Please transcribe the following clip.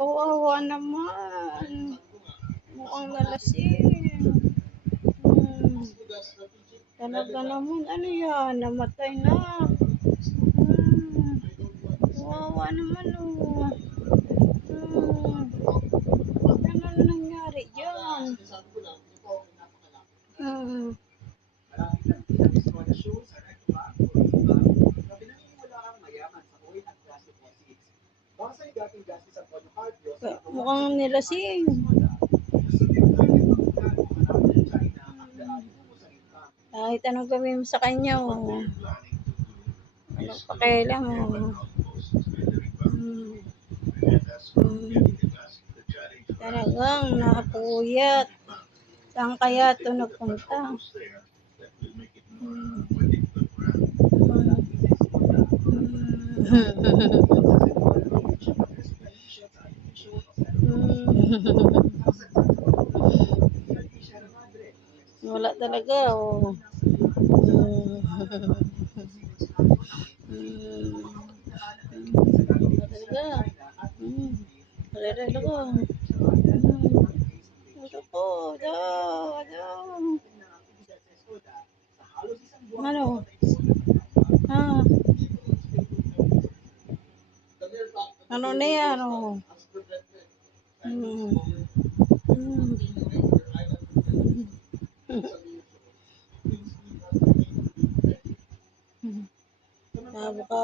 Kawawa naman. Mukhang lalasing. Hmm. Talaga naman. Ano yan? Namatay na. Hmm. Kawawa naman oh. Ano nangyari dyan? Hmm. Mukhang nilasing. Kahit anong gawin mo sa kanya, oh. Anong pakialam mo? Talagang nakapuyat. Saan kaya ito nagpunta? Wala talaga, oh. Talaga. Wala talaga. Ito po, ano? Ah, ano na yan, oh? Hmm. Hmm. Kaba.